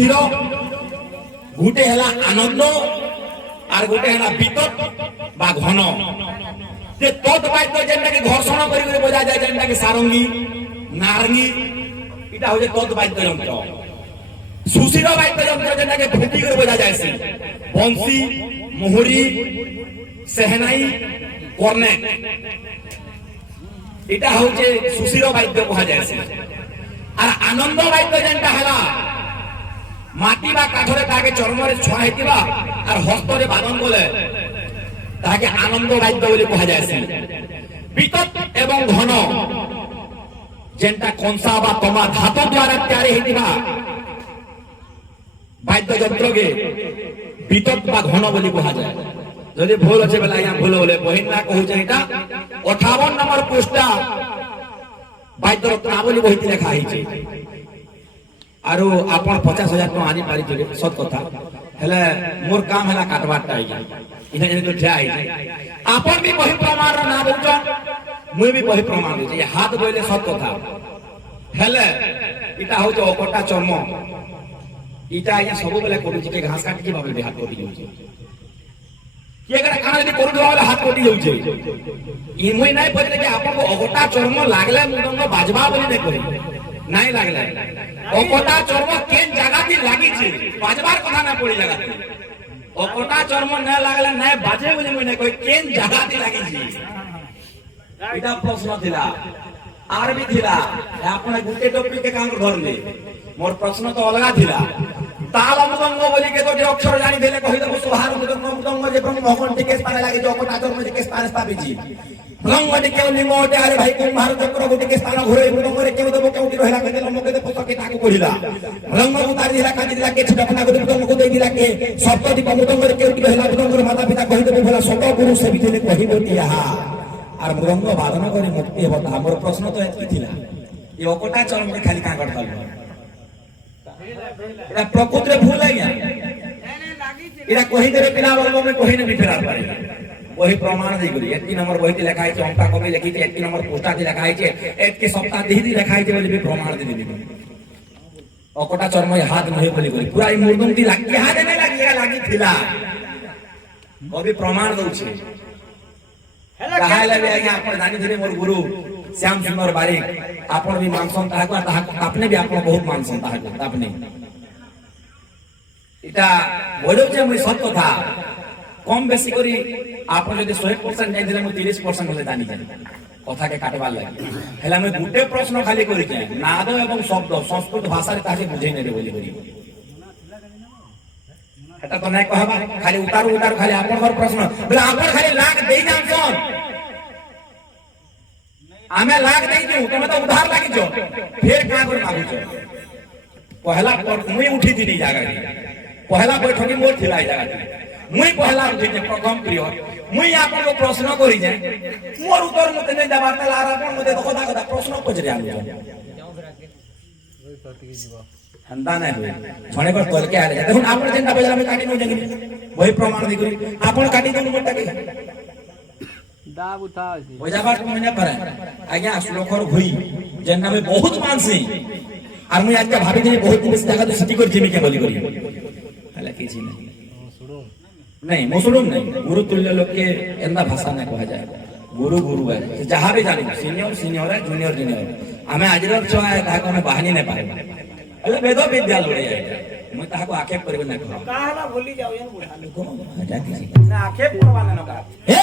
সুশীল গোটে হেলা আনন্দ আর গোটে হেলা বিতত বা ঘন যে তৎ বাদ্য যেটাকে ঘর্ষণ করে করে বোঝা যায় যেটাকে সারঙ্গী নারঙ্গী এটা হচ্ছে তৎ বাদ্য যন্ত্র সুশীল বাদ্য যন্ত্র যেটাকে ফুটি করে বোঝা যায় বংশী মোহরি সেহনাই কর্নেট এটা হচ্ছে সুশীল বাদ্য কুহা যায় আর আনন্দ বাদ্য যেটা হেলা মাটি বা কাঠরে তাকে চর্মরে ছুয়া হইতিবা আর হস্তরে বাদন বলে তাকে আনন্দ বাদ্য বলে কুহা যায় বিতত এবং ঘন যেটা কংসা বা তমা ধাত দ্বারা তৈরি হইতিবা বাদ্য যন্ত্রকে বিতত বা ঘন বলে কুহা যায় যদি ভুল আছে বেলা আজ্ঞা ভুল বলে বহিন না কହୁছে এটা 58 নম্বর পৃষ্ঠা বাদ্য রত্নাবলী বহিতে লেখা হইছে আরো আপন 50,000 টাকা আনি পারি চলে সত কথা হেলে মোর কাম হেলা কাটবারটা আইয়া ইনা যদি তো ঠিয়া হইছে আপন भी বহি প্রমাণ না বলছ মুই भी বহি প্রমাণ দিছি হাত বইলে সত কথা হেলে এটা হচ্ছে অকটা চর্ম এটা আইয়া সব বেলা করুছি কে ঘাস কাটি কি ভাবে হাত করি যাଉଛି কি এগরা কানা যদি করু দেওয়া হাত কটি যাଉଛି ইমই নাই পড়লে যে আপন অকটা চর্ম লাগলে মুদঙ্গ বাজবা বলি নাই করি নাই লাগলে অকটা চর্ম কেন জায়গাতে লাগিছে বাজবার কথা না পড়ি জায়গাতে অকটা চর্ম না লাগলে নাই বাজে বলি মই নাই কই কেন জায়গাতে লাগিছে এটা প্রশ্ন ଥିଲା আর भी ଥିଲା আপন গুটে টপিক কে কাম ধরলে মোর প্রশ্ন তো অলগা ଥିଲା তাল মৃদঙ্গ বলি কে তো অক্ষর জানি দেলে কই দেব সোহার মৃদঙ্গ যে ব্রহ্ম ভগবান টিকে স্থানে লাগি অকটা চর্ম টিকে স্থানে স্থাপিছি ব্রহ্মটি কেউ নিমোটে আরে ভাই কুম্ভার চক্র গোটিকে স্থান ঘুরে ব্রহ্মরে কেউ দেব কেউ রহিলা কেতে লম্বকে দেব পতকে তাকে কহিলা ব্রহ্ম উতারি দিলা কাটি দিলা কে ছিটকনা করে ব্রহ্মকে দেই দিলা কে সপ্তটি ব্রহ্মরে কেউ রহিলা ব্রহ্মর মাতা পিতা কহি দেব ভলা সব গুরু সে বিধে কহিবতি আহা আর ব্রহ্ম বাদন করে মুক্তি হবো আমার প্রশ্ন তো একই ଥିଲା এই অকটা চরমকে খালি কাঁ করতাল এটা প্রকৃতিরে ভুল আইয়া এটা কহি দেবে পিলা বলবো আমি কহি নেবি ফেরার পারি वही प्रमाण दी गई 1 नंबर वही लिखा है अंका कवि लिखी थी 1 नंबर पोस्टा दी लिखा है 1 के सप्ताह दी लिखा है बोली भी प्रमाण दी दी अकटा चर्म हाथ नहीं बोली बोली पूरा मुर्दम दी लागी हाथ नहीं लागी लागी थिला कवि प्रमाण दउछे कहाले भी आज्ञा अपन जानि धरे मोर गुरु श्याम सुंदर बारिक अपन भी मानसन ताको आपने भी अपन बहुत मानसन ताको आपने এটা বলছে মই সত্য কথা কম বেশি করি আপন যদি 100% যাই দিলে মই 30% হলে জানি যাই কথাকে কাটবার লাগে হেলা মই গুটে প্রশ্ন খালি করি যায় নাদ এবং শব্দ সংস্কৃত ভাষারে তাকে বুঝাই নেবে বলি করি এটা তো নাই কহবা খালি উতার উতার খালি আপনর প্রশ্ন বলে আপন খালি লাগ দেই জানছন আমি লাগ দেই দিউ তুমি তো উধার লাগিছ ফের কা করে মাগুছ পহলা মই উঠি দিনি জায়গা পহলা বৈঠকি মোর থিলাই জায়গা মুই পহলা উঠিছে প্রথম প্রিয় মুই আপন প্রশ্ন করি যায় মোর উত্তর মতে নেই যাবার তাহলে আর আপন মতে তো কথা কথা প্রশ্ন পচরে আমি হন্দা নাই হই ছনে কর কলকে আলে দেখুন আপন যেটা বলে আমি কাটি নই জানি ওই প্রমাণ দি করি আপন কাটি দেন মোরটাকে দাব উঠা আছে ওই যাবার তুমি না পারে আজ্ঞা শ্লোকর হই যেন আমি বহুত মানছি আর মুই আজকে ভাবি যে বহুত দিন জায়গা তো সিটি করে জিমি কে বলি করি তাহলে কি ছিল नहीं मुसलुम नहीं गुरु तुल्य लोग के एंदा भाषा नहीं कहा जाए गुरु गुरु है जहां भी जानी सीनियर सीनियर है जूनियर जूनियर हमें आजरब छो है ताको हमें बहानी नहीं पाए अले वेदो विद्यालय उड़े जाए मैं ताको आक्षेप करबे नहीं करो काहला भूली जाओ यार बुढ़ा लोग ना आक्षेप करवाना न का हे